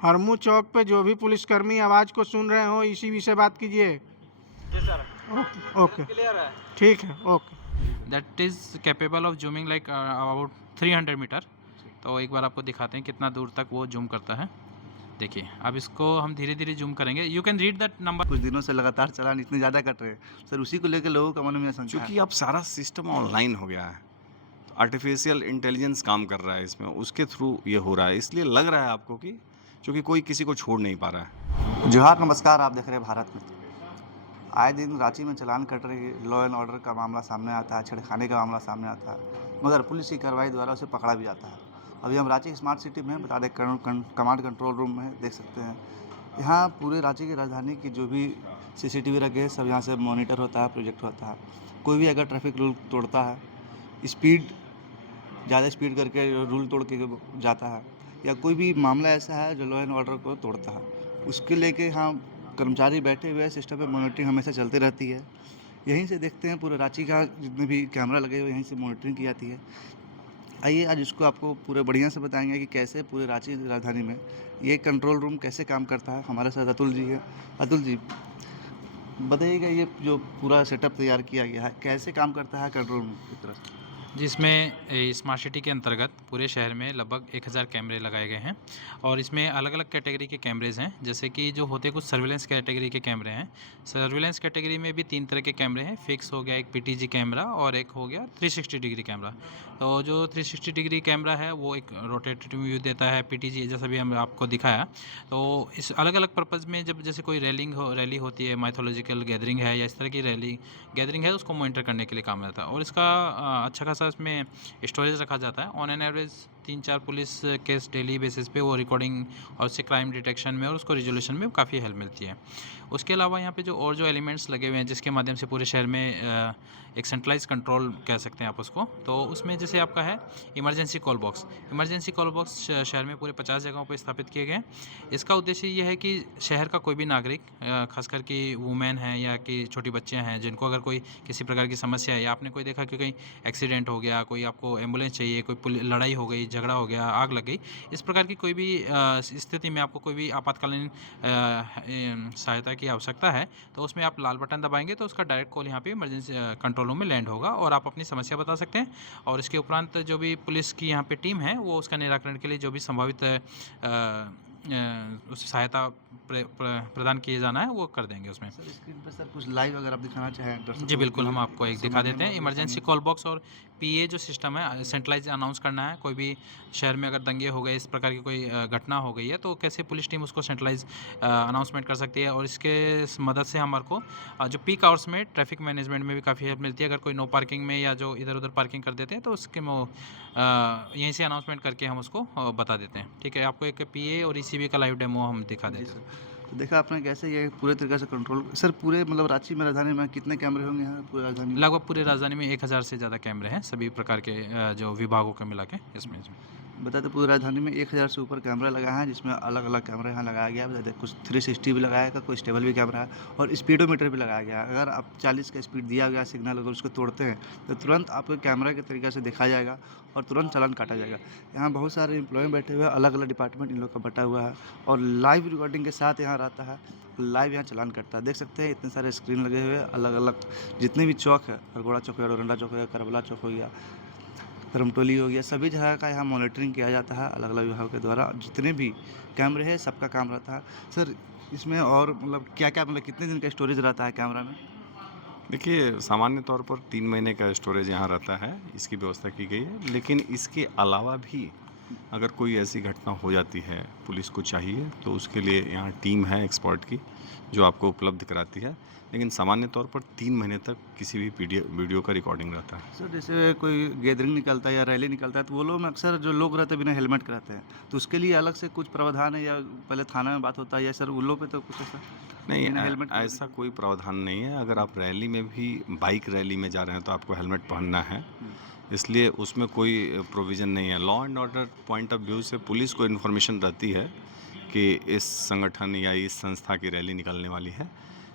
हरमू चौक पे जो भी पुलिसकर्मी आवाज़ को सुन रहे हो इसी विषय बात कीजिए। जी सर। ओके ओके क्लियर है। ठीक है okay. That is capable of zooming like about 300 meter. तो एक बार आपको दिखाते हैं कितना दूर तक वो जूम करता है। देखिए अब इसको हम धीरे धीरे जूम करेंगे। You can read that number. कुछ दिनों से लगातार चालान इतने ज़्यादा कट रहे हैं सर, उसी को लेकर लोगों का मन में शंका है। क्योंकि अब सारा सिस्टम ऑनलाइन हो गया है, तो आर्टिफिशियल इंटेलिजेंस काम कर रहा है इसमें, उसके थ्रू ये हो रहा है। इसलिए लग रहा है आपको कि क्योंकि कोई किसी को छोड़ नहीं पा रहा है। जोहार, नमस्कार, आप देख रहे हैं भारत में। आए दिन रांची में चालान कट रही है, लॉ एंड ऑर्डर का मामला सामने आता है, छेड़खानी का मामला सामने आता है, मगर पुलिस की कार्रवाई द्वारा उसे पकड़ा भी जाता है। अभी हम रांची स्मार्ट सिटी में बता दें, कमांड कंट्रोल रूम में देख सकते हैं। यहाँ पूरे रांची की राजधानी की जो भी CCTV रखे हैं सब यहाँ से मॉनिटर होता है, प्रोजेक्ट होता है। कोई भी अगर ट्रैफिक रूल तोड़ता है, ज़्यादा स्पीड करके रूल तोड़ के जाता है, या कोई भी मामला ऐसा है जो लॉ एंड ऑर्डर को तोड़ता है, उसके लेके यहाँ कर्मचारी बैठे हुए सिस्टम पे मॉनिटरिंग हमेशा चलती रहती है। यहीं से देखते हैं पूरे रांची का जितने भी कैमरा लगे हुए यहीं से मॉनिटरिंग की जाती है। आइए आज इसको आपको पूरे बढ़िया से बताएंगे कि कैसे पूरे रांची राजधानी में ये कंट्रोल रूम कैसे काम करता है। हमारे साथ अतुल जी है। अतुल जी, बताइएगा ये जो पूरा सेटअप तैयार किया गया है कैसे काम करता है कंट्रोल रूम की तरफ से? जिसमें स्मार्ट सिटी के अंतर्गत पूरे शहर में लगभग 1000 कैमरे लगाए गए हैं और इसमें अलग अलग कैटेगरी के कैमरेज हैं। जैसे कि जो होते कुछ सर्विलेंस कैटेगरी के कैमरे हैं। सर्विलेंस कैटेगरी में भी 3 तरह के कैमरे हैं। फिक्स हो गया एक PTG कैमरा और एक हो गया 360 डिग्री कैमरा। तो जो 360 डिग्री कैमरा है वो एक रोटेटिव व्यू देता है। PTG जैसा भी हम आपको दिखाया, तो इस अलग अलग पर्पज़ में जब जैसे कोई रैली होती है, माइथोलॉजिकल गैदरिंग है या इस तरह की गैदरिंग है, उसको मॉनिटर करने के लिए काम आता है। और इसका अच्छा खासा इसमें स्टोरेज रखा जाता है। On an average 3-4 police case daily basis पे वो रिकॉर्डिंग और उससे क्राइम डिटेक्शन में और उसको रिजोल्यूशन में काफ़ी हेल्प मिलती है। उसके अलावा यहाँ पे जो एलिमेंट्स लगे हुए हैं जिसके माध्यम से पूरे शहर में एक सेंट्रलाइज कंट्रोल कह सकते हैं आप उसको, तो उसमें जैसे आपका है emergency call box. Emergency call box शहर में पूरे 50 जगहों पर स्थापित किए गए हैं। इसका उद्देश्य ये है कि शहर का कोई भी नागरिक, खासकर कि वुमेन हैं या कि छोटी बच्चियाँ हैं, जिनको अगर कोई किसी प्रकार की समस्या है या आपने कोई देखा कि कहीं एक्सीडेंट हो गया, कोई आपको एम्बुलेंस चाहिए, कोई लड़ाई हो गई, झगड़ा हो गया, आग लग गई, इस प्रकार की कोई भी स्थिति में आपको कोई भी आपातकालीन सहायता की आवश्यकता है, तो उसमें आप लाल बटन दबाएंगे तो उसका डायरेक्ट कॉल यहाँ पे इमरजेंसी कंट्रोल रूम में लैंड होगा और आप अपनी समस्या बता सकते हैं। और इसके उपरांत जो भी पुलिस की यहाँ पे टीम है वो उसका निराकरण के लिए जो भी संभावित उस सहायता प्रदान किए जाना है वो कर देंगे उसमें। सर स्क्रीन पर सर कुछ लाइव अगर आप दिखाना चाहें दर्शकों जी बिल्कुल, को, हम आपको एक दिखा देते हैं। इमरजेंसी कॉल बॉक्स और PA जो सिस्टम है सेंट्रलाइज अनाउंस करना है। कोई भी शहर में अगर दंगे हो गए, इस प्रकार की कोई घटना हो गई है, तो कैसे पुलिस टीम उसको सेंट्रलाइज अनाउंसमेंट कर सकती है। और इसके मदद से हमारे को जो पीक आवर्स में ट्रैफिक मैनेजमेंट में भी काफ़ी हेल्प मिलती है। अगर कोई नो पार्किंग में या जो इधर उधर पार्किंग कर देते हैं तो उसके यहीं से अनाउंसमेंट करके हम उसको बता देते हैं। ठीक है, आपको एक PA और ECB का लाइव डेमो हम दिखा देते हैं। तो देखा आपने कैसे ये पूरे तरीके से कंट्रोल। सर पूरे मतलब रांची में राजधानी में कितने कैमरे होंगे यहाँ पूरे राजधानी में? लगभग पूरे राजधानी में 1000 से ज़्यादा कैमरे हैं, सभी प्रकार के जो विभागों के मिला के इसमें। बता दें पूरी राजधानी में 1000 से ऊपर कैमरा लगा है, जिसमें अलग अलग कैमरा यहाँ लगाया गया है। बता दें कुछ 360 भी लगाया गया, कोई स्टेबल भी कैमरा है और स्पीडोमीटर भी लगाया गया है। अगर आप 40 का स्पीड दिया गया सिग्नल अगर उसको तोड़ते हैं तो तुरंत आपको कैमरा के तरीके से दिखाया जाएगा और तुरंत चालान काटा जाएगा। यहाँ बहुत सारे एम्प्लॉय बैठे हुए हैं, अलग अलग डिपार्टमेंट इन लोग का बटा हुआ है और लाइव रिकॉर्डिंग के साथ यहाँ रहता है, लाइव यहाँ चालान करता है। देख सकते हैं इतने सारे स्क्रीन लगे हुए हैं, अलग अलग जितने भी चौक है, खरगोड़ा चौक है, डोरंडा चौक है, करबला चौक हो गया, धर्मटोली हो गया, सभी जगह का यहाँ मॉनिटरिंग किया जाता है अलग अलग विभाग के द्वारा। जितने भी कैमरे हैं सबका काम रहता है। सर इसमें और मतलब क्या क्या मतलब कितने दिन का स्टोरेज रहता है कैमरा में? देखिए, सामान्य तौर पर 3 महीने का स्टोरेज यहाँ रहता है, इसकी व्यवस्था की गई है। लेकिन इसके अलावा भी अगर कोई ऐसी घटना हो जाती है, पुलिस को चाहिए, तो उसके लिए यहाँ टीम है एक्सपर्ट की जो आपको उपलब्ध कराती है। लेकिन सामान्य तौर पर 3 महीने तक किसी भी वीडियो का रिकॉर्डिंग रहता है। सर जैसे कोई गैदरिंग निकलता है या रैली निकलता है तो वो लोग में अक्सर जो लोग रहते हैं बिना हेलमेट के रहते हैं, तो उसके लिए अलग से कुछ प्रावधान है या पहले थाना में बात होता है या सर उन लोग पे तो कुछ ऐसा नहीं, बिना हेलमेट के? ऐसा कोई प्रावधान नहीं है। अगर आप रैली में भी बाइक रैली में जा रहे हैं तो आपको हेलमेट पहनना है, इसलिए उसमें कोई प्रोविज़न नहीं है। Law and order point of view से पुलिस को इन्फॉर्मेशन रहती है कि इस संगठन या इस संस्था की रैली निकलने वाली है,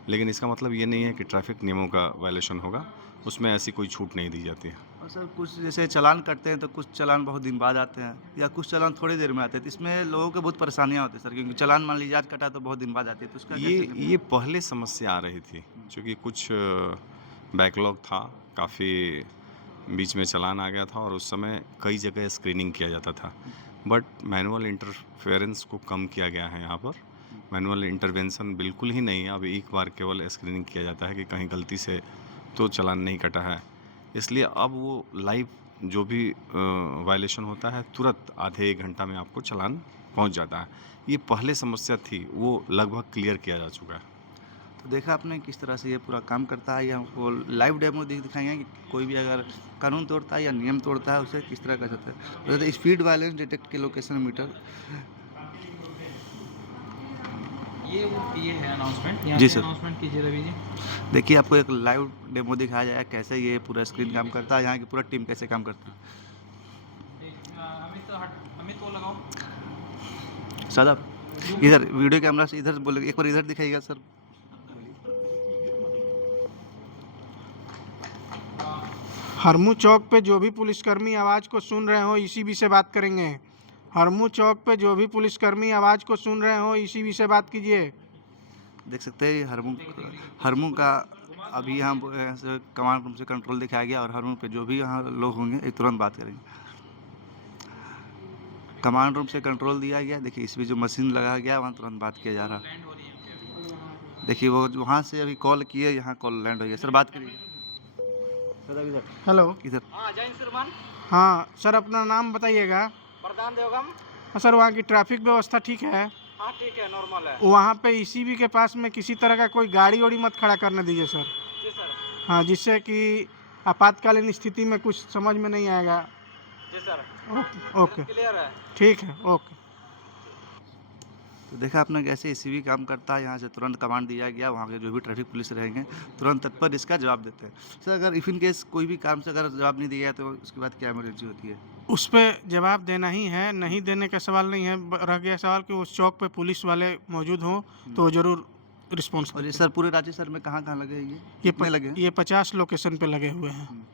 लेकिन इसका मतलब ये नहीं है कि ट्रैफिक नियमों का वायलेशन होगा, उसमें ऐसी कोई छूट नहीं दी जाती है। और सर कुछ जैसे चालान कटते हैं तो कुछ चालान बहुत दिन बाद आते हैं या कुछ चालान थोड़ी देर में आते हैं, तो इसमें लोगों को बहुत परेशानियाँ होती है सर, क्योंकि चालान मान लीजिए आज कटा तो बहुत दिन बाद आती है, तो उसका ये पहले समस्या आ रही थी, क्योंकि कुछ बैकलॉग था, काफ़ी बीच में चालान आ गया था और उस समय कई जगह स्क्रीनिंग किया जाता था, बट मैनुअल इंटरफेरेंस को कम किया गया है यहाँ पर। मैनुअल इंटरवेंशन बिल्कुल ही नहीं है, अब एक बार केवल स्क्रीनिंग किया जाता है कि कहीं गलती से तो चालान नहीं कटा है, इसलिए अब वो लाइव जो भी वायलेशन होता है तुरंत आधे एक घंटा में आपको चालान पहुंच जाता है। ये पहले समस्या थी, वो लगभग क्लियर किया जा चुका है। तो देखा आपने किस तरह से ये पूरा काम करता है, या हमको लाइव डेमो दिखाएंगे कि कोई भी अगर कानून तोड़ता है या नियम तोड़ता है उसे किस तरह कर सकते हैं। तो स्पीड वायलेंस डिटेक्ट के लोकेशन मीटर ये है अनाउंसमेंट, यहाँ जी पे सर। अनाउंसमेंट कीजिए रवि जी। देखिए आपको एक लाइव डेमो दिखाया जाए कैसे ये पूरा स्क्रीन काम करता है, यहाँ की पूरा टीम कैसे काम करती है। अमित वो लगाओ। सादा इधर वीडियो कैमरा से इधर बोले, एक बार इधर दिखाइएगा सर। हरमू चौक पे जो भी पुलिसकर्मी आवाज़ को सुन रहे हो इसी विषय बात करेंगे। हरमू चौक पे जो भी पुलिसकर्मी आवाज़ को सुन रहे हो इसी विषय बात कीजिए। देख सकते हैं हरमू का अभी यहाँ से कमांड रूम से कंट्रोल दिखाया गया, और हरमू पे जो भी यहाँ लोग होंगे एक तुरंत बात करेंगे। कमांड रूम से कंट्रोल दिया गया, देखिए इसमें जो मशीन लगाया गया वहाँ तुरंत बात किया जा रहा है। देखिए वो वहाँ से अभी कॉल किए, यहाँ कॉल लैंड हो गया। सर बात करिए इधर, हेलो। इधर। हाँ सर, अपना नाम बताइएगा। प्रधान देवगम। हाँ सर, वहाँ की ट्रैफिक व्यवस्था ठीक है? हाँ ठीक है, नॉर्मल है। वहाँ पे ईसीबी के पास में किसी तरह का कोई गाड़ी वाड़ी मत खड़ा करने दीजिए सर। जी सर। हाँ, जिससे कि आपातकालीन स्थिति में कुछ समझ में नहीं आएगा। जी सर। ओके क्लियर है। ठीक है, ओके। तो देखा आपने कैसे ईसीबी काम करता है, यहाँ से तुरंत कमांड दिया गया, वहाँ के जो भी ट्रैफिक पुलिस रहेंगे तुरंत तत्पर इसका जवाब देते हैं। सर अगर इफ इन केस कोई भी काम से अगर जवाब नहीं दिया तो उसके बाद क्या इमरजेंसी होती है? उस पर जवाब देना ही है, नहीं देने का सवाल नहीं है। रह गया सवाल कि उस चौक पे पुलिस वाले मौजूद हों तो ज़रूर रिस्पॉन्स। और ये सर पूरे राज्य सर में कहाँ कहाँ लगे ये कितने लगे हैं? ये 50 लोकेशन पे लगे हुए हैं,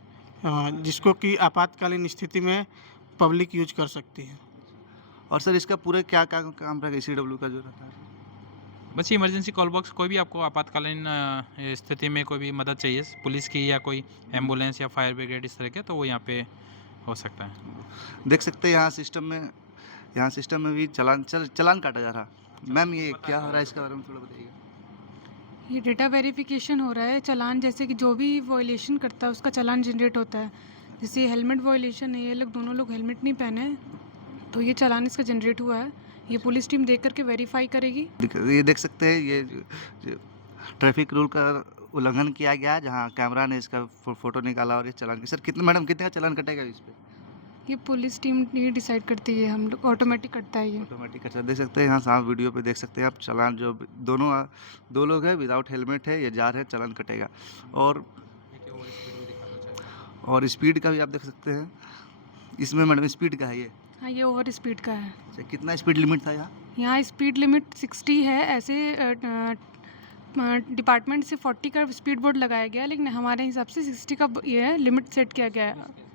हाँ, जिसको कि आपातकालीन स्थिति में पब्लिक यूज कर सकती है। और सर इसका पूरे क्या क्या काम रहेगा ECW का जो रहता है? बस ये इमरजेंसी कॉल बॉक्स, कोई भी आपको आपातकालीन स्थिति में कोई भी मदद चाहिए पुलिस की या कोई एम्बुलेंस या फायर ब्रिगेड इस तरह के, तो वो यहाँ पे हो सकता है। देख सकते हैं यहाँ सिस्टम में भी चालान काटा जा रहा। मैम ये क्या हो रहा है, इसके बारे में थोड़ा बताइएगा। ये डेटा वेरिफिकेशन हो रहा है। चालान जैसे कि जो भी वॉयलेशन करता है उसका चालान जनरेट होता है। जैसे हेलमेट वॉयलेशन है, ये लोग दोनों लोग हेलमेट नहीं पहने, तो ये चालान इसका जनरेट हुआ है। ये पुलिस टीम देख करके वेरीफाई करेगी। ये देख सकते हैं ये ट्रैफिक रूल का उल्लंघन किया गया है, जहाँ कैमरा ने इसका फोटो निकाला और ये चालान। सर मैडम कितने का चालान कटेगा इस पे? ये पुलिस टीम ही डिसाइड करती है, हम लोग ऑटोमेटिक कटता है ये। ऑटोमेटिक अच्छा देख सकते हैं यहाँ साफ वीडियो पे देख सकते हैं आप चालान। जो दो लोग हैं विदाउट हेलमेट है, ये जा रहे हैं, चालान कटेगा। और स्पीड का भी आप देख सकते हैं इसमें। मैडम स्पीड का है ये? हाँ, ये ओवर स्पीड का है। अच्छा, कितना स्पीड लिमिट था यहाँ? यहाँ स्पीड लिमिट 60 है। ऐसे डिपार्टमेंट से 40 का स्पीड बोर्ड लगाया गया है, लेकिन हमारे हिसाब से 60 का ये है लिमिट सेट किया गया है।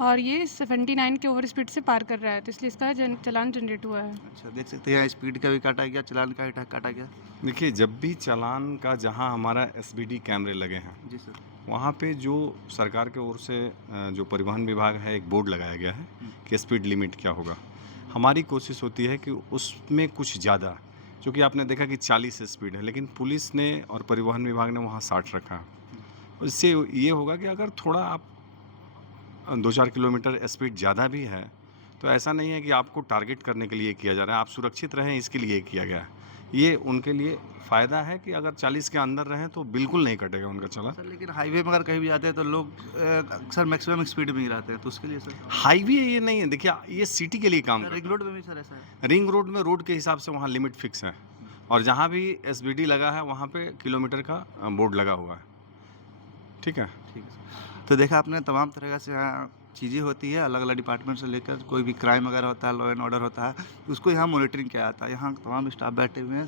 और ये 79 के ओवर स्पीड से पार कर रहा है, तो इसलिए इसका चालान जनरेट हुआ है। अच्छा देख सकते हैं यहाँ स्पीड का भी काटा गया, चालान का भी काटा गया। देखिए, जब भी चालान का जहां हमारा SBD कैमरे लगे हैं, जी सर। वहाँ पे जो सरकार की ओर से जो परिवहन विभाग है, एक बोर्ड लगाया गया है कि स्पीड लिमिट क्या होगा। हमारी कोशिश होती है कि उसमें कुछ ज़्यादा, क्योंकि आपने देखा कि 40 स्पीड है, लेकिन पुलिस ने और परिवहन विभाग ने वहाँ 60 रखा है। इससे ये होगा कि अगर थोड़ा आप 2-4 किलोमीटर स्पीड ज़्यादा भी है तो ऐसा नहीं है कि आपको टारगेट करने के लिए किया जा रहा है, आप सुरक्षित रहें इसके लिए किया गया है। ये उनके लिए फ़ायदा है कि अगर 40 के अंदर रहें तो बिल्कुल नहीं कटेगा उनका चालान। सर लेकिन हाईवे में अगर कहीं भी जाते हैं तो लोग अक्सर मैक्सिमम स्पीड में ही रहते हैं, तो उसके लिए सर हाईवे ये नहीं है, देखिए ये सिटी के लिए काम रिंग रोड में भी सर ऐसा है? रिंग रोड में रोड के हिसाब से वहाँ लिमिट फिक्स है, और जहाँ भी SBD लगा है वहाँ पे किलोमीटर का बोर्ड लगा हुआ है। ठीक है सर। तो देखा आपने तमाम तरह से यहाँ चीज़ें होती है, अलग अलग डिपार्टमेंट से लेकर कोई भी क्राइम वगैरह होता है, लॉ एंड ऑर्डर होता है, उसको यहाँ मॉनिटरिंग किया जाता है। यहाँ तमाम स्टाफ बैठे हुए हैं,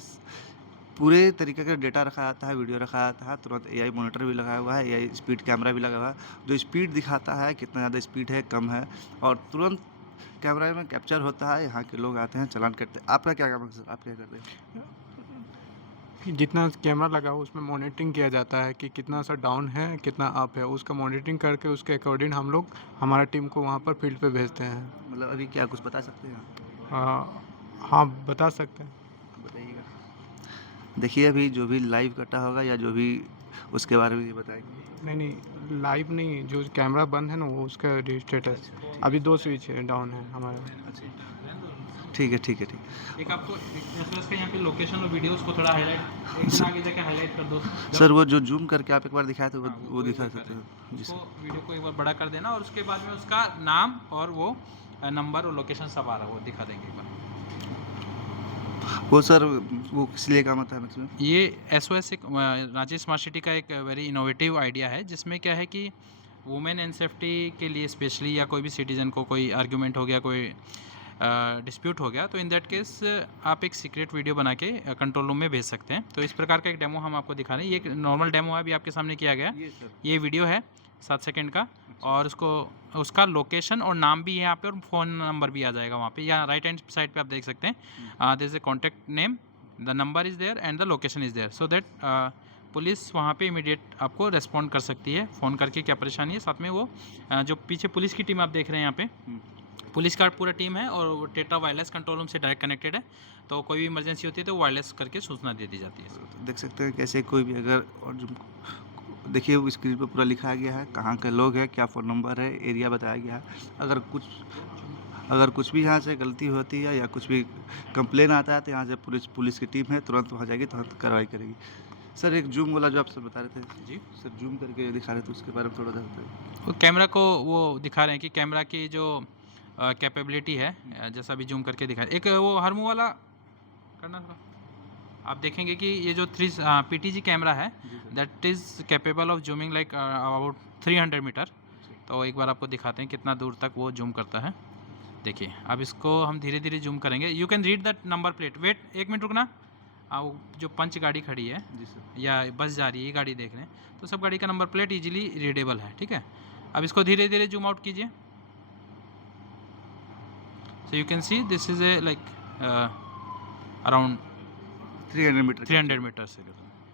पूरे तरीके का डेटा रखा जाता है, वीडियो रखा जाता है, तुरंत एआई मॉनिटर भी लगाया हुआ है, एआई स्पीड कैमरा भी लगा हुआ है, जो स्पीड दिखाता है कितना ज़्यादा स्पीड है, कम है, और तुरंत कैमरा में कैप्चर होता है। यहाँ के लोग आते हैं, चालान करते हैं। आपका क्या काम है सर, आप क्या करते हैं? कि जितना कैमरा लगा हो उसमें मॉनिटरिंग किया जाता है कि कितना सा डाउन है, कितना अप है, उसका मॉनिटरिंग करके उसके अकॉर्डिंग हम लोग हमारा टीम को वहाँ पर फील्ड पे भेजते हैं। मतलब अभी क्या कुछ बता सकते हैं आप? हाँ, बता सकते हैं। बताइएगा। देखिए अभी जो भी लाइव कटा होगा या जो भी उसके बारे में ये बताएंगे। नहीं, लाइव नहीं, जो कैमरा बंद है ना वो उसका स्टेटस अभी 2 स्विच डाउन है हमारा। ठीक है। एक आपको एसओएस का यहाँ पे लोकेशन और वीडियोस को थोड़ा हाईलाइट एक दिन आगे जाके हाईलाइट कर दो सर वो जो जूम करके आप एक बार दिखाए थे वो, हाँ, वो दिखा एक बार सकते हो जी उसको सर। वीडियो को एक बार बड़ा कर देना और उसके बाद में उसका नाम और वो नंबर और लोकेशन सब आ रहा है वो दिखा देंगे एक बार। वो सर वो किस लिए काम आता है मतलब? ये एसओएस एक रांची स्मार्ट सिटी का एक वेरी इनोवेटिव आइडिया है जिसमें क्या है कि वुमेन एंड सेफ्टी के लिए स्पेशली या कोई भी सिटीज़न को कोई आर्ग्यूमेंट हो गया, कोई डिस्प्यूट हो गया, तो इन दैट केस आप एक सीक्रेट वीडियो बना के कंट्रोल रूम में भेज सकते हैं। तो इस प्रकार का एक डेमो हम आपको दिखा रहे हैं। ये एक नॉर्मल डेमो है, अभी आपके सामने किया गया। ये वीडियो है 7 सेकंड का और उसका लोकेशन और नाम भी है यहाँ पे और फ़ोन नंबर भी आ जाएगा वहाँ पे, या राइट हैंड साइड पे आप देख सकते हैं। There is a contact name, the number is there and the location is there, so that police वहाँ पे इमीडिएट आपको रेस्पॉन्ड कर सकती है फ़ोन करके क्या परेशानी है। साथ में वो जो पीछे पुलिस की टीम आप देख रहे हैं यहाँ पे, पुलिस का पूरा टीम है और वो टेट्रा वायरलेस कंट्रोल रूम से डायरेक्ट कनेक्टेड है, तो कोई भी इमरजेंसी होती है तो वायरलेस करके सूचना दे दी जाती है। देख सकते हैं कैसे कोई भी अगर, और जो देखिए वो स्क्रीन पर पूरा लिखा गया है कहाँ के लोग हैं, क्या फ़ोन नंबर है, एरिया बताया गया है। अगर कुछ भी यहाँ से गलती होती है या कुछ भी कंप्लेन आता है तो यहाँ से पुलिस की टीम है, तुरंत वहाँ जाएगी, तुरंत कार्रवाई करेगी। सर एक जूम वाला जो आप सर बता रहे थे जी सर, जूम करके दिखा रहे थे, उसके बारे में थोड़ा बताते वो कैमरा को वो दिखा रहे हैं कि कैमरा की जो कैपेबिलिटी है, जैसा भी जूम करके दिखा, एक वो हरमू वाला करना थोड़ा, आप देखेंगे कि ये जो PTG कैमरा है that is capable of zooming like about 300 meter. तो एक बार आपको दिखाते हैं कितना दूर तक वो जूम करता है। देखिए अब इसको हम धीरे धीरे जूम करेंगे। You can read that number plate. Wait 1 minute रुकना। वो जो पंच गाड़ी खड़ी है जी सर। या बस जा रही है, ये गाड़ी देख रहे हैं, तो सब गाड़ी का नंबर प्लेट इजीली रीडेबल है। ठीक है, अब इसको धीरे धीरे जूम आउट कीजिए। So you can see this is a like around 300 meter से।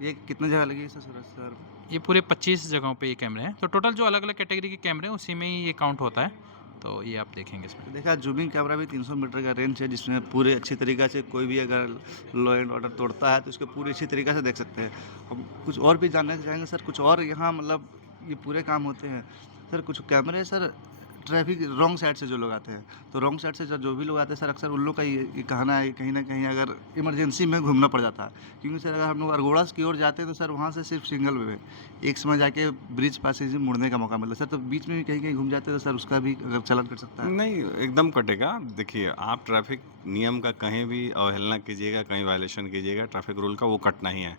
ये कितने जगह लगी है सर? ये पूरे 25 जगहों पे ये कैमरे हैं। तो टोटल जो अलग अलग कैटेगरी के कैमरे हैं उसी में ही ये काउंट होता है। तो ये आप देखेंगे इसमें। देखा जूमिंग कैमरा भी 300 मीटर का रेंज है, जिसमें पूरे अच्छी तरीक़ा से कोई भी अगर लॉ एंड ऑर्डर तोड़ता है तो उसको पूरी अच्छी तरीक़ा से देख सकते हैं। हम कुछ और भी जानना चाहेंगे सर, कुछ और यहाँ मतलब ये पूरे काम होते हैं सर। कुछ कैमरे सर ट्रैफिक रॉन्ग साइड से जो लोग आते हैं, तो रॉन्ग साइड से जो भी लोग आते हैं सर, अक्सर उन लोग का ये कहना है कहीं ना कहीं अगर इमरजेंसी में घूमना पड़ जाता है, क्योंकि सर अगर हम लोग अरगोड़ा की ओर जाते हैं तो सर वहाँ से सिर्फ सिंगल वे एक समय जाके ब्रिज पासे से मुड़ने का मौका मिलता है सर। तो बीच में भी कहीं कहीं घूम जाते हैं तो सर उसका भी अगर चालान कर सकता है? नहीं, एकदम कटेगा। देखिए आप ट्रैफिक नियम का कहीं भी अवहेलना कीजिएगा, कहीं वायलेशन कीजिएगा, ट्रैफिक रूल का वो कटना ही है।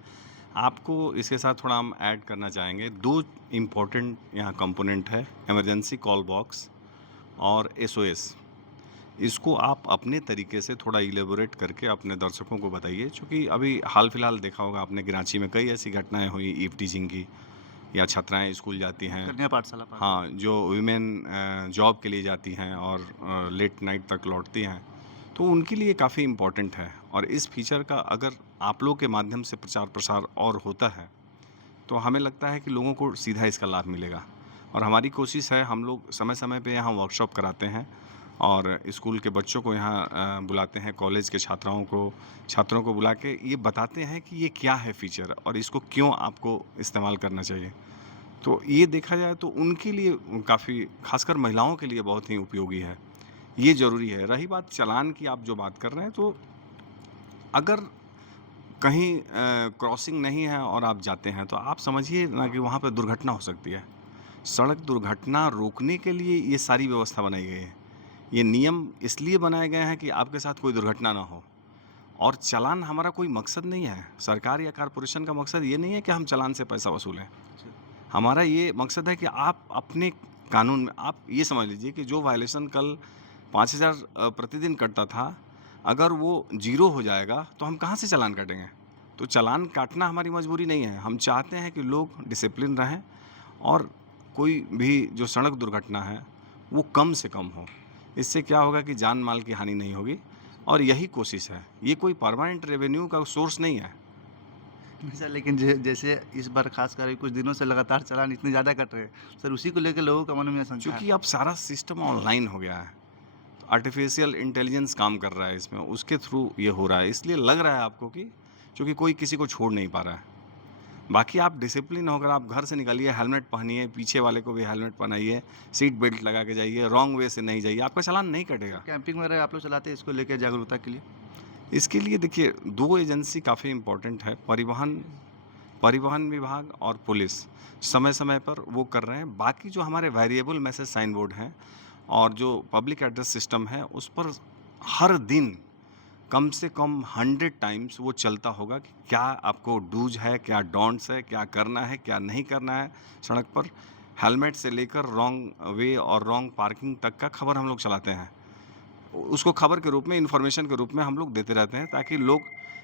आपको इसके साथ थोड़ा हम ऐड करना चाहेंगे 2 इम्पोर्टेंट यहाँ कंपोनेंट है, इमरजेंसी कॉल बॉक्स और SOS। इसको आप अपने तरीके से थोड़ा इलेबोरेट करके अपने दर्शकों को बताइए, क्योंकि अभी हाल फिलहाल देखा होगा आपने कराची में कई ऐसी घटनाएं हुई ईव टीजिंग की, या छात्राएं स्कूल जाती हैं, कन्या पाठशाला पर। हाँ, जो वीमेन जॉब के लिए जाती हैं और लेट नाइट तक लौटती हैं, तो उनके लिए काफ़ी इम्पोर्टेंट है। और इस फीचर का अगर आप लोग के माध्यम से प्रचार प्रसार और होता है तो हमें लगता है कि लोगों को सीधा इसका लाभ मिलेगा। और हमारी कोशिश है, हम लोग समय समय पे यहाँ वर्कशॉप कराते हैं और स्कूल के बच्चों को यहाँ बुलाते हैं, कॉलेज के छात्रों को बुला के ये बताते हैं कि ये क्या है फ़ीचर और इसको क्यों आपको इस्तेमाल करना चाहिए। तो ये देखा जाए तो उनके लिए काफ़ी, खासकर महिलाओं के लिए बहुत ही उपयोगी है, ये ज़रूरी है। रही बात चालान की, आप जो बात कर रहे हैं, तो अगर कहीं क्रॉसिंग नहीं है और आप जाते हैं तो आप समझिए ना कि वहाँ पर दुर्घटना हो सकती है। सड़क दुर्घटना रोकने के लिए ये सारी व्यवस्था बनाई गई है। ये नियम इसलिए बनाए गए हैं कि आपके साथ कोई दुर्घटना ना हो। और चालान हमारा कोई मकसद नहीं है, सरकार या कॉरपोरेशन का मकसद ये नहीं है कि हम चालान से पैसा वसूलें। हमारा ये मकसद है कि आप अपने कानून में, आप ये समझ लीजिए कि जो वायलेशन कल 5000 प्रतिदिन कटता था, अगर वो 0 हो जाएगा तो हम कहाँ से चालान काटेंगे? तो चालान काटना हमारी मजबूरी नहीं है। हम चाहते हैं कि लोग डिसिप्लिन रहें और कोई भी जो सड़क दुर्घटना है वो कम से कम हो। इससे क्या होगा कि जान माल की हानि नहीं होगी और यही कोशिश है। ये कोई परमानेंट रेवेन्यू का सोर्स नहीं है। सर लेकिन जैसे इस बार खास कर कुछ दिनों से लगातार चालान इतने ज़्यादा कट रहे हैं सर, उसी को लेकर लोगों का मन में आशंका क्योंकि है। अब सारा सिस्टम ऑनलाइन हो गया है, आर्टिफिशियल इंटेलिजेंस काम कर रहा है इसमें, उसके थ्रू ये हो रहा है। इसलिए लग रहा है आपको कि क्योंकि कोई किसी को छोड़ नहीं पा रहा है। बाकी आप डिसिप्लिन होकर आप घर से निकलिए, हेलमेट पहनिए, पीछे वाले को भी हेलमेट पहनाइए, सीट बेल्ट लगा के जाइए, रॉन्ग वे से नहीं जाइए, आपका चालान नहीं कटेगा। कैंपिंग वगैरह आप लोग चलाते हैं इसको लेकर जागरूकता के लिए? इसके लिए देखिए 2 एजेंसी काफ़ी इम्पोर्टेंट है, परिवहन विभाग और पुलिस समय समय पर वो कर रहे हैं। बाकी जो हमारे वेरिएबल मैसेज साइन बोर्ड हैं और जो पब्लिक एड्रेस सिस्टम है उस पर हर दिन कम से कम 100 टाइम्स वो चलता होगा कि क्या आपको डूज है, क्या डोंट्स है, क्या करना है, क्या नहीं करना है सड़क पर। हेलमेट से लेकर रॉन्ग वे और रॉन्ग पार्किंग तक का खबर हम लोग चलाते हैं। उसको खबर के रूप में, इन्फॉर्मेशन के रूप में हम लोग देते रहते हैं ताकि लोग,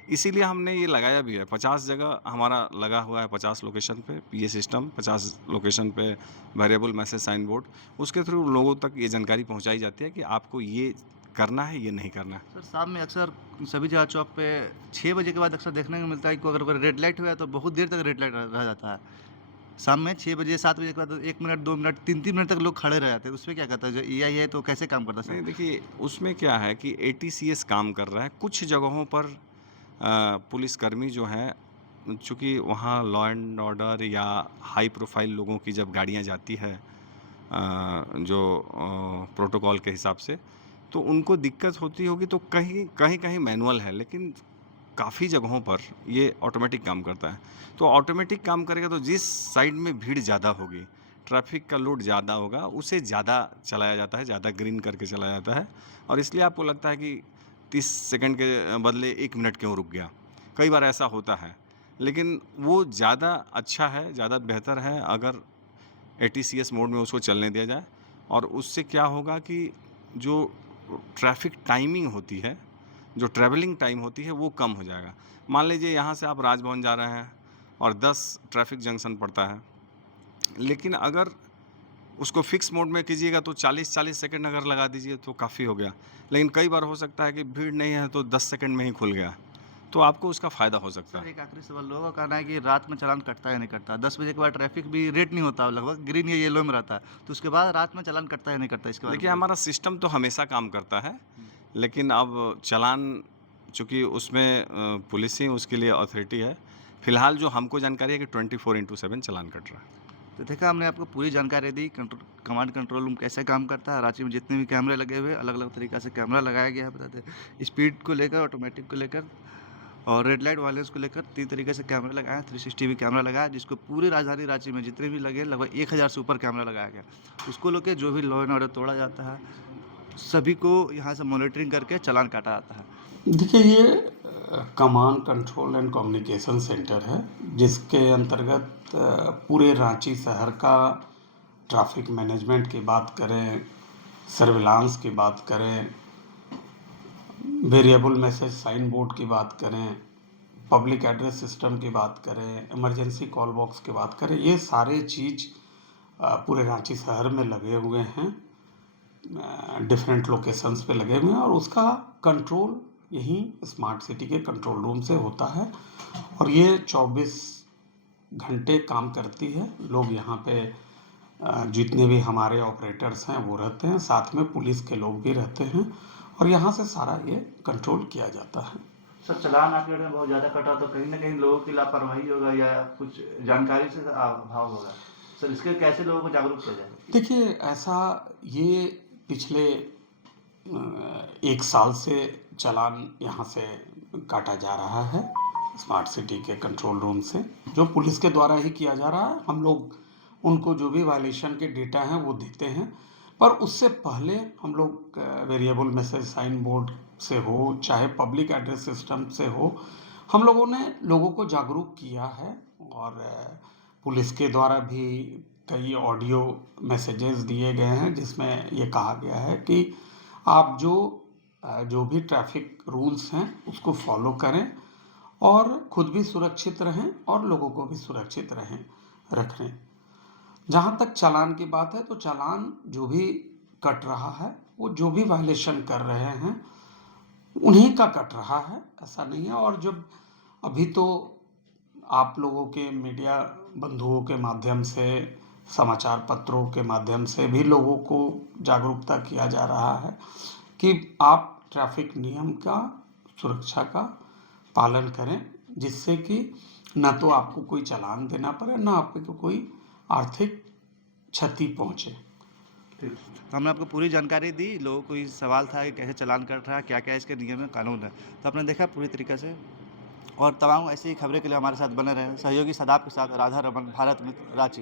इसीलिए हमने ये लगाया भी है। 50 जगह हमारा लगा हुआ है, 50 लोकेशन पे ये सिस्टम, 50 लोकेशन पे वेरिएबल मैसेज साइन बोर्ड। उसके थ्रू लोगों तक ये जानकारी पहुंचाई जाती है कि आपको ये करना है, ये नहीं करना है। सर शाम में अक्सर सभी जगह चौक पे 6 बजे के बाद अक्सर देखने को मिलता है कि अगर रेड लाइट हुआ है तो बहुत देर तक रेड लाइट रह जाता है। शाम में 6 बजे 7 बजे के बाद 1 मिनट 2 मिनट 3-3 मिनट तक लोग खड़े रह जाते हैं। उसमें क्या कहता है जो एआई है तो कैसे काम करता है नहीं सर? देखिए, उसमें क्या है कि एटीसीएस काम कर रहा है। कुछ जगहों पर पुलिसकर्मी जो हैं, चूँकि वहाँ लॉ एंड ऑर्डर या हाई प्रोफाइल लोगों की जब गाड़ियाँ जाती है जो प्रोटोकॉल के हिसाब से, तो उनको दिक्कत होती होगी। तो कहीं मैनुअल है, लेकिन काफ़ी जगहों पर ये ऑटोमेटिक काम करता है। तो ऑटोमेटिक काम करेगा तो जिस साइड में भीड़ ज़्यादा होगी, ट्रैफिक का लोड ज़्यादा होगा, उसे ज़्यादा चलाया जाता है, ज़्यादा ग्रीन करके चलाया जाता है। और इसलिए आपको लगता है कि 30 सेकंड के बदले 1 मिनट क्यों रुक गया। कई बार ऐसा होता है, लेकिन वो ज़्यादा अच्छा है, ज़्यादा बेहतर है अगर एटीसीएस मोड में उसको चलने दिया जाए। और उससे क्या होगा कि जो ट्रैफिक टाइमिंग होती है, जो ट्रैवलिंग टाइम होती है, वो कम हो जाएगा। मान लीजिए यहाँ से आप राजभवन जा रहे हैं और 10 ट्रैफिक जंक्शन पड़ता है, लेकिन अगर उसको फिक्स मोड में कीजिएगा तो 40 सेकंड अगर लगा दीजिए तो काफ़ी हो गया। लेकिन कई बार हो सकता है कि भीड़ नहीं है तो 10 सेकंड में ही खुल गया, तो आपको उसका फ़ायदा हो सकता सर है। एक आखिरी सवाल, लोगों का कहना है कि रात में चालान कटता है या नहीं कटता? 10 बजे के बाद ट्रैफिक भी रेड नहीं होता, लगभग ग्रीन या येलो में रहता है, तो उसके बाद रात में चालान कटता है या नहीं कटता? इसके बारे देखिए, में हमारा सिस्टम तो हमेशा काम करता है, लेकिन अब चालान चूँकि उसमें पुलिस ही उसके लिए अथॉरिटी है। फ़िलहाल जो हमको जानकारी है कि 24/7 चालान कट रहा है। तो देखा, हमने आपको पूरी जानकारी दी कमांड कंट्रोल रूम कैसे काम करता है। रांची में जितने भी कैमरे लगे हुए, अलग अलग तरीक़ा से कैमरा लगाया गया है, बताते स्पीड को लेकर, ऑटोमेटिक को लेकर और रेड लाइट वायलेंस को लेकर 3 तरीके से कैमरे लगाए हैं। 360 भी कैमरा लगाया, जिसको पूरी राजधानी रांची में जितने भी लगे लगभग 1000 से ऊपर कैमरा लगाया गया। उसको लेकर जो भी लॉ एंड ऑर्डर तोड़ा जाता है, सभी को यहाँ से मॉनिटरिंग करके चालान काटा जाता है। देखिए, ये command control and communication centre है, जिसके अंतर्गत पूरे रांची शहर का ट्रैफिक मैनेजमेंट की बात करें, सर्विलांस की बात करें, वेरिएबल मैसेज साइन बोर्ड की बात करें, पब्लिक एड्रेस सिस्टम की बात करें, इमरजेंसी कॉल बॉक्स की बात करें, ये सारे चीज़ पूरे रांची शहर में लगे हुए हैं, डिफरेंट लोकेशंस पे लगे हुए हैं। और उसका कंट्रोल यहीं स्मार्ट सिटी के कंट्रोल रूम से होता है और ये 24 घंटे काम करती है। लोग यहाँ पे जितने भी हमारे ऑपरेटर्स हैं वो रहते हैं, साथ में पुलिस के लोग भी रहते हैं और यहाँ से सारा ये कंट्रोल किया जाता है। सर चालान आपके में बहुत ज़्यादा कटा तो कहीं ना कहीं लोगों की लापरवाही होगा या कुछ जानकारी से अभाव होगा, सर इसके कैसे लोगों को जागरूक किया जाए? देखिए, ऐसा ये पिछले 1 साल से चालान यहाँ से काटा जा रहा है स्मार्ट सिटी के कंट्रोल रूम से, जो पुलिस के द्वारा ही किया जा रहा है। हम लोग उनको जो भी वायलेशन के डेटा हैं वो देते हैं, पर उससे पहले हम लोग वेरिएबल मैसेज साइन बोर्ड से हो, चाहे पब्लिक एड्रेस सिस्टम से हो, हम लोगों ने लोगों को जागरूक किया है। और पुलिस के द्वारा भी कई ऑडियो मैसेजेस दिए गए हैं जिसमें ये कहा गया है कि आप जो भी ट्रैफिक रूल्स हैं उसको फॉलो करें और खुद भी सुरक्षित रहें और लोगों को भी सुरक्षित रखें। जहाँ तक चालान की बात है तो चालान जो भी कट रहा है वो जो भी वायलेशन कर रहे हैं उन्हीं का कट रहा है, ऐसा नहीं है। और जब अभी तो आप लोगों के मीडिया बंधुओं के माध्यम से, समाचार पत्रों के माध्यम से भी लोगों को जागरूकता किया जा रहा है कि आप ट्रैफिक नियम का, सुरक्षा का पालन करें, जिससे कि न तो आपको कोई चालान देना पड़े, न आपको कोई आर्थिक क्षति पहुंचे। तो हमने आपको पूरी जानकारी दी। लोगों को ये सवाल था कि कैसे चालान कट रहा है, क्या क्या इसके नियम में कानून है, तो आपने देखा पूरी तरीके से। और तमाम ऐसी खबरें के लिए हमारे साथ बने रहें। सहयोगी सदाब के साथ राधा रमन, भारत मित्र, रांची।